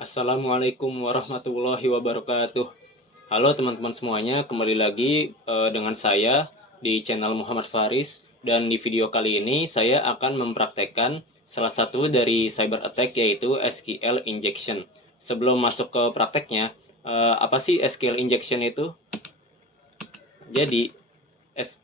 Assalamualaikum warahmatullahi wabarakatuh. Halo teman-teman semuanya, kembali lagi dengan saya di channel Muhammad Faris. Dan di video kali ini saya akan mempraktekkan salah satu dari cyber attack, yaitu SQL injection. Sebelum masuk ke prakteknya, apa sih SQL injection itu? Jadi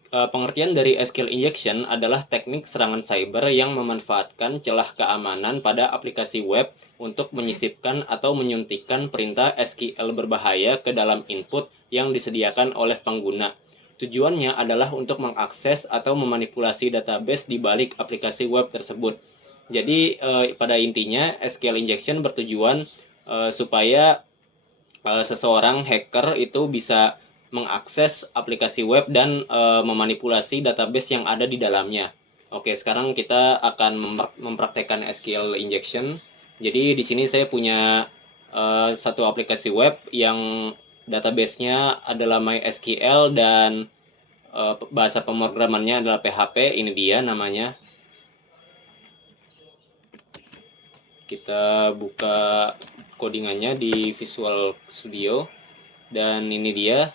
pengertian dari SQL injection adalah teknik serangan cyber yang memanfaatkan celah keamanan pada aplikasi web untuk menyisipkan atau menyuntikkan perintah SQL berbahaya ke dalam input yang disediakan oleh pengguna. Tujuannya adalah untuk mengakses atau memanipulasi database di balik aplikasi web tersebut. Jadi pada intinya SQL injection bertujuan supaya seseorang hacker itu bisa mengakses aplikasi web dan memanipulasi database yang ada di dalamnya. Oke, sekarang kita akan mempraktekkan SQL injection. Jadi di sini saya punya satu aplikasi web yang database-nya adalah MySQL dan bahasa pemrogramannya adalah PHP. Ini dia namanya. Kita buka codingannya di Visual Studio, dan ini dia.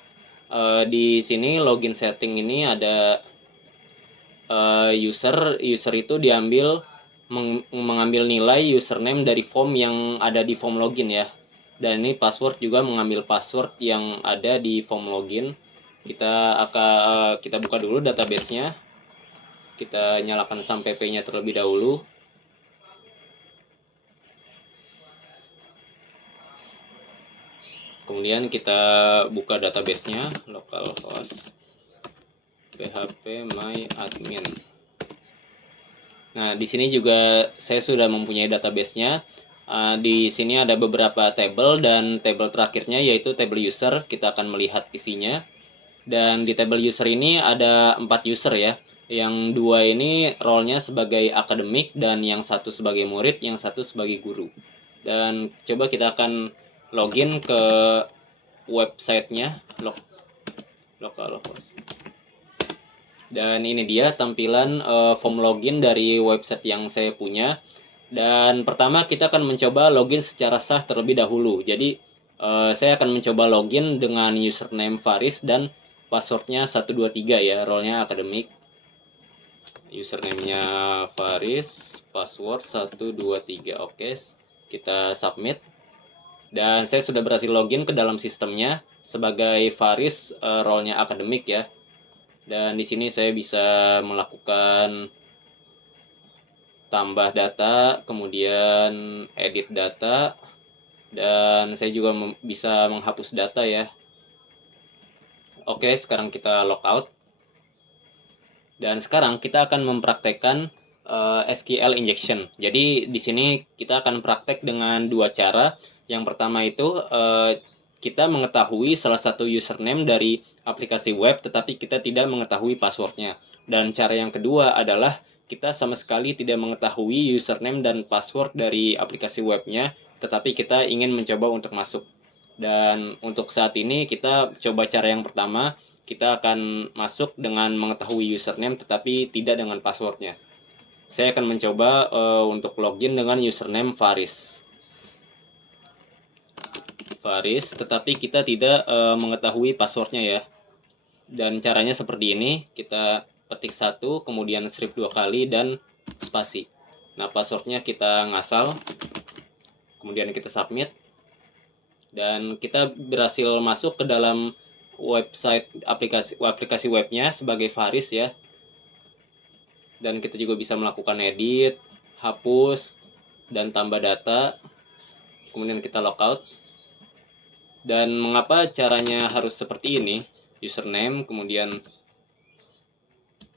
Di sini login setting ini ada user itu diambil mengambil nilai username dari form yang ada di form login ya. Dan ini password juga mengambil password yang ada di form login. Kita buka dulu database-nya. Kita nyalakan SAMPP-nya terlebih dahulu. Kemudian kita buka database-nya, localhost php my admin. Nah, di sini juga saya sudah mempunyai database-nya. Di sini ada beberapa table, dan table terakhirnya yaitu table user. Kita akan melihat isinya. Dan di table user ini ada 4 user ya. Yang dua ini role-nya sebagai akademik, dan yang satu sebagai murid, yang satu sebagai guru. Dan coba kita akan login ke websitenya, localhost. Dan ini dia tampilan form login dari website yang saya punya. Dan pertama kita akan mencoba login secara sah terlebih dahulu. Jadi saya akan mencoba login dengan username Faris dan passwordnya 123 ya, role-nya akademik. Username-nya Faris, password 123. Oke, kita submit. Dan saya sudah berhasil login ke dalam sistemnya sebagai Faris, role-nya akademik ya. Dan di sini saya bisa melakukan tambah data, kemudian edit data, dan saya juga bisa menghapus data ya. Oke, sekarang kita logout. Dan sekarang kita akan mempraktekkan SQL injection. Jadi di sini kita akan praktek dengan dua cara. Yang pertama itu kita mengetahui salah satu username dari aplikasi web, tetapi kita tidak mengetahui passwordnya. Dan cara yang kedua adalah kita sama sekali tidak mengetahui username dan password dari aplikasi webnya, tetapi kita ingin mencoba untuk masuk. Dan untuk saat ini kita coba cara yang pertama. Kita akan masuk dengan mengetahui username tetapi tidak dengan passwordnya. Saya akan mencoba untuk login dengan username Faris, tetapi kita tidak mengetahui passwordnya ya. Dan caranya seperti ini, kita ketik 1, kemudian strip 2 kali, dan spasi. Nah, passwordnya kita ngasal, kemudian kita submit, dan kita berhasil masuk ke dalam website aplikasi webnya sebagai Faris ya. Dan kita juga bisa melakukan edit, hapus, dan tambah data. Kemudian kita logout. Dan mengapa caranya harus seperti ini? Username, kemudian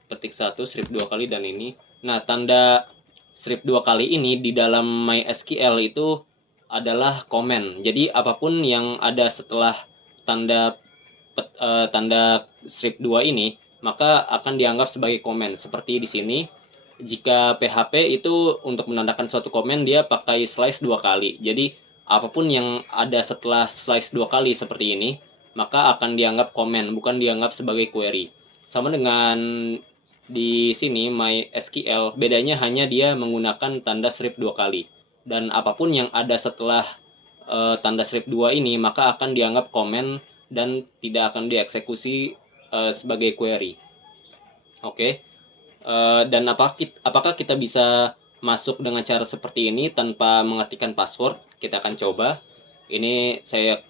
ketik 1, strip 2 kali, dan ini. Nah, tanda strip 2 kali ini di dalam MySQL itu adalah komen. Jadi apapun yang ada setelah tanda strip 2 ini, maka akan dianggap sebagai komen. Seperti di sini, jika PHP itu untuk menandakan suatu komen dia pakai slash 2 kali. Jadi apapun yang ada setelah slash 2 kali seperti ini, maka akan dianggap komen, bukan dianggap sebagai query. Sama dengan di sini MySQL, bedanya hanya dia menggunakan tanda strip 2 kali. Dan apapun yang ada setelah tanda strip 2 ini, maka akan dianggap komen dan tidak akan dieksekusi sebagai query. Oke. Dan apakah kita bisa masuk dengan cara seperti ini tanpa mengetikkan password? Kita akan coba. Ini saya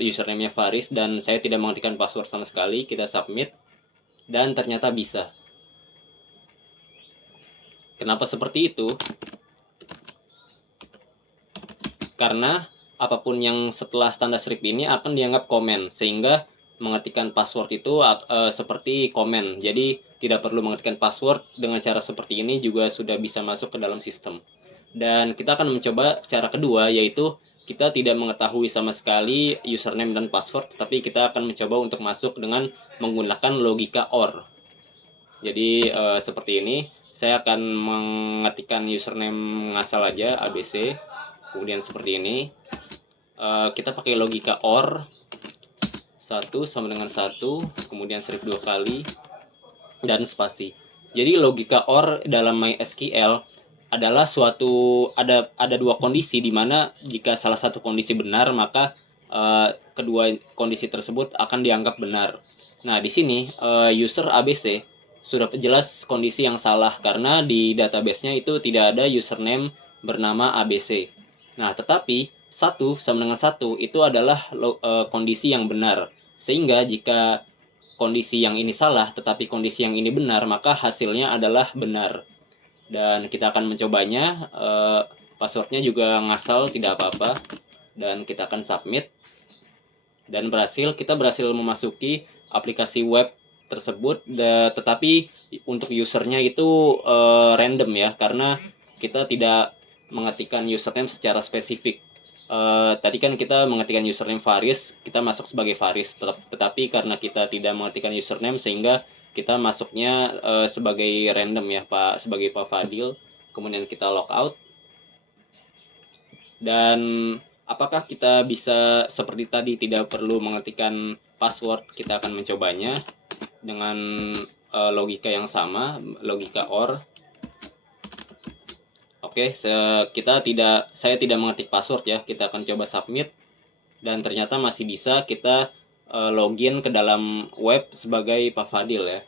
username-nya Faris dan saya tidak mengetikkan password sama sekali. Kita submit dan ternyata bisa. Kenapa seperti itu? Karena apapun yang setelah tanda strip ini akan dianggap komen, sehingga mengetikkan password itu seperti komen. Jadi tidak perlu mengetikkan password. Dengan cara seperti ini juga sudah bisa masuk ke dalam sistem. Dan kita akan mencoba cara kedua, yaitu kita tidak mengetahui sama sekali username dan password, tapi kita akan mencoba untuk masuk dengan menggunakan logika OR. Jadi seperti ini, saya akan mengetikkan username ngasal aja, ABC, kemudian seperti ini. Kita pakai logika OR, 1 sama dengan 1, kemudian strip 2 kali, dan spasi. Jadi logika OR dalam MySQL adalah ada dua kondisi, di mana jika salah satu kondisi benar, maka kedua kondisi tersebut akan dianggap benar. Nah, di sini user ABC sudah jelas kondisi yang salah, karena di database-nya itu tidak ada username bernama ABC. Nah, tetapi 1 sama dengan 1 itu adalah kondisi yang benar. Sehingga jika kondisi yang ini salah tetapi kondisi yang ini benar, maka hasilnya adalah benar. Dan kita akan mencobanya. Passwordnya juga ngasal, tidak apa-apa, dan kita akan submit. Dan kita berhasil memasuki aplikasi web tersebut, tetapi untuk usernya itu random ya, karena kita tidak mengetikkan username secara spesifik. Tadi kan kita mengetikkan username Faris, kita masuk sebagai Faris, tetapi karena kita tidak mengetikkan username, sehingga kita masuknya sebagai random ya, sebagai Pak Fadil. Kemudian kita logout. Dan apakah kita bisa seperti tadi tidak perlu mengetikkan password? Kita akan mencobanya dengan logika yang sama, logika OR. Oke, saya tidak mengetik password ya. Kita akan coba submit, dan ternyata masih bisa kita login ke dalam web sebagai Pak Fadil ya.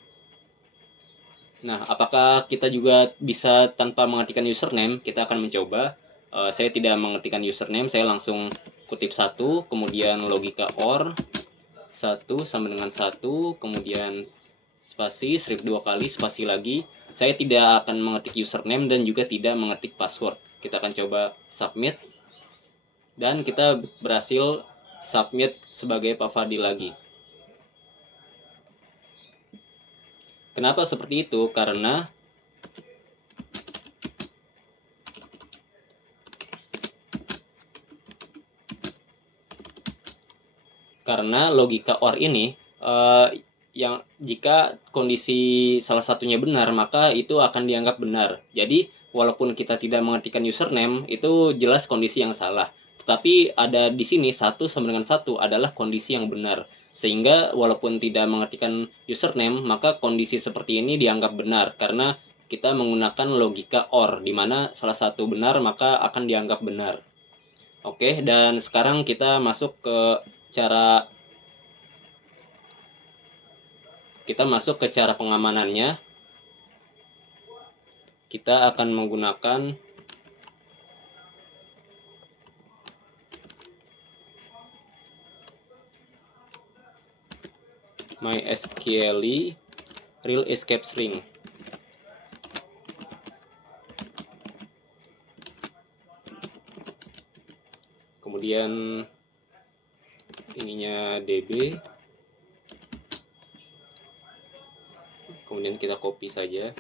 Nah, apakah kita juga bisa tanpa mengetikkan username? Kita akan mencoba. Saya tidak mengetikkan username, saya langsung kutip 1, kemudian logika OR, 1 sama dengan 1, kemudian spasi, strip 2 kali, spasi lagi. Saya tidak akan mengetik username dan juga tidak mengetik password. Kita akan coba submit, dan kita berhasil submit sebagai Pak Fadil lagi. Kenapa seperti itu? Karena logika OR ini yang jika kondisi salah satunya benar, maka itu akan dianggap benar. Jadi walaupun kita tidak mengetikkan username, itu jelas kondisi yang salah. Tetapi ada di sini 1 sama dengan 1 adalah kondisi yang benar. Sehingga walaupun tidak mengetikkan username, maka kondisi seperti ini dianggap benar karena kita menggunakan logika OR, di mana salah satu benar maka akan dianggap benar. Oke, dan sekarang kita masuk ke cara pengamanannya. Kita akan menggunakan MySQL real escape string. Kemudian ininya DB. Kemudian kita copy saja.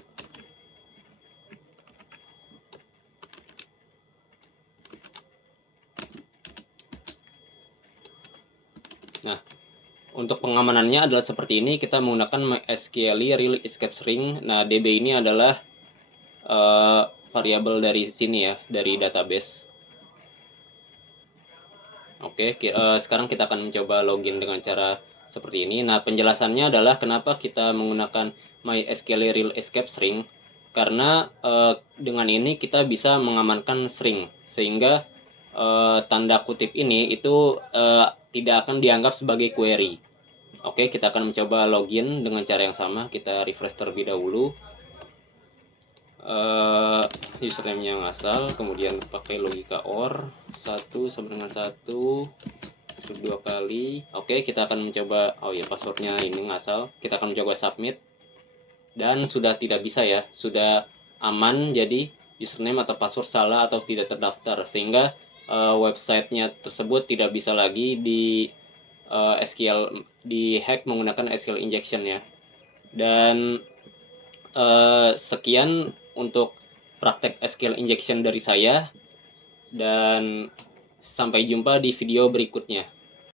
Nah, untuk pengamanannya adalah seperti ini. Kita menggunakan MySQL real escape string. Nah, DB ini adalah variabel dari sini ya, dari database. Oke, sekarang kita akan mencoba login dengan cara seperti ini. Nah, penjelasannya adalah kenapa kita menggunakan MySQL real escape string. Karena dengan ini kita bisa mengamankan string, sehingga tanda kutip ini itu tidak akan dianggap sebagai query. Oke, kita akan mencoba login dengan cara yang sama. Kita refresh terlebih dahulu. Username-nya ngasal, kemudian pakai logika OR 1 sama dengan 1 2 kali. Oke, kita akan mencoba, oh ya passwordnya ini ngasal. Kita akan mencoba submit dan sudah tidak bisa ya, sudah aman. Jadi username atau password salah atau tidak terdaftar, sehingga websitenya tersebut tidak bisa lagi di SQL di hack menggunakan SQL injection ya. Dan sekian untuk praktek SQL injection dari saya, dan sampai jumpa di video berikutnya.